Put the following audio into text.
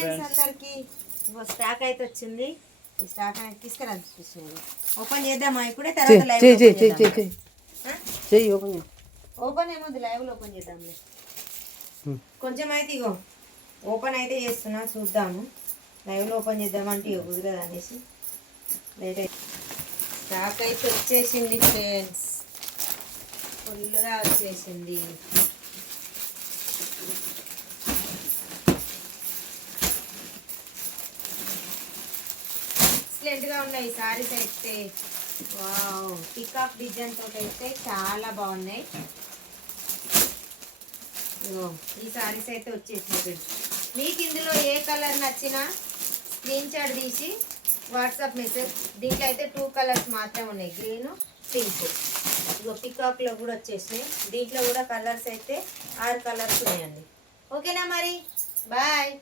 Friends అందరికి stock అయితే వచ్చింది. ఈ స్టాక్ అనేది తీసుకురాని ఓపెన్ చేద్దామా ఇప్పుడే, తర్వాత లైవ్ ఓపెన్ ఏమొద్దు, లైవ్లో ఓపెన్ చేద్దాంలే. కొంచెం అయితే ఇగో ఓపెన్ అయితే చేస్తున్నా, చూద్దాము. లైవ్లో ఓపెన్ చేద్దామంటే కుదరదు అనేసి లేట్ అయితే. స్టాక్ అయితే వచ్చేసింది ఫ్రెండ్స్, ఫుల్గా వచ్చేసింది. ఎక్సలెంట్గా ఉన్నాయి సారీస్ అయితే. వావ్, పికాక్ డిజైన్ తోటి అయితే చాలా బాగున్నాయి. ఈ సారీస్ అయితే వచ్చేసినాయి. మీకు ఇందులో ఏ కలర్ నచ్చినా స్క్రీన్ షాట్ తీసి వాట్సాప్ మెసేజ్. దీంట్లో అయితే 2 కలర్స్ మాత్రమే ఉన్నాయి, గ్రీన్, పింక్. ఇగో పికాక్లో కూడా వచ్చేసినాయి. దీంట్లో కూడా కలర్స్ అయితే 6 కలర్స్ ఉన్నాయండి. ఓకేనా మరి, బాయ్.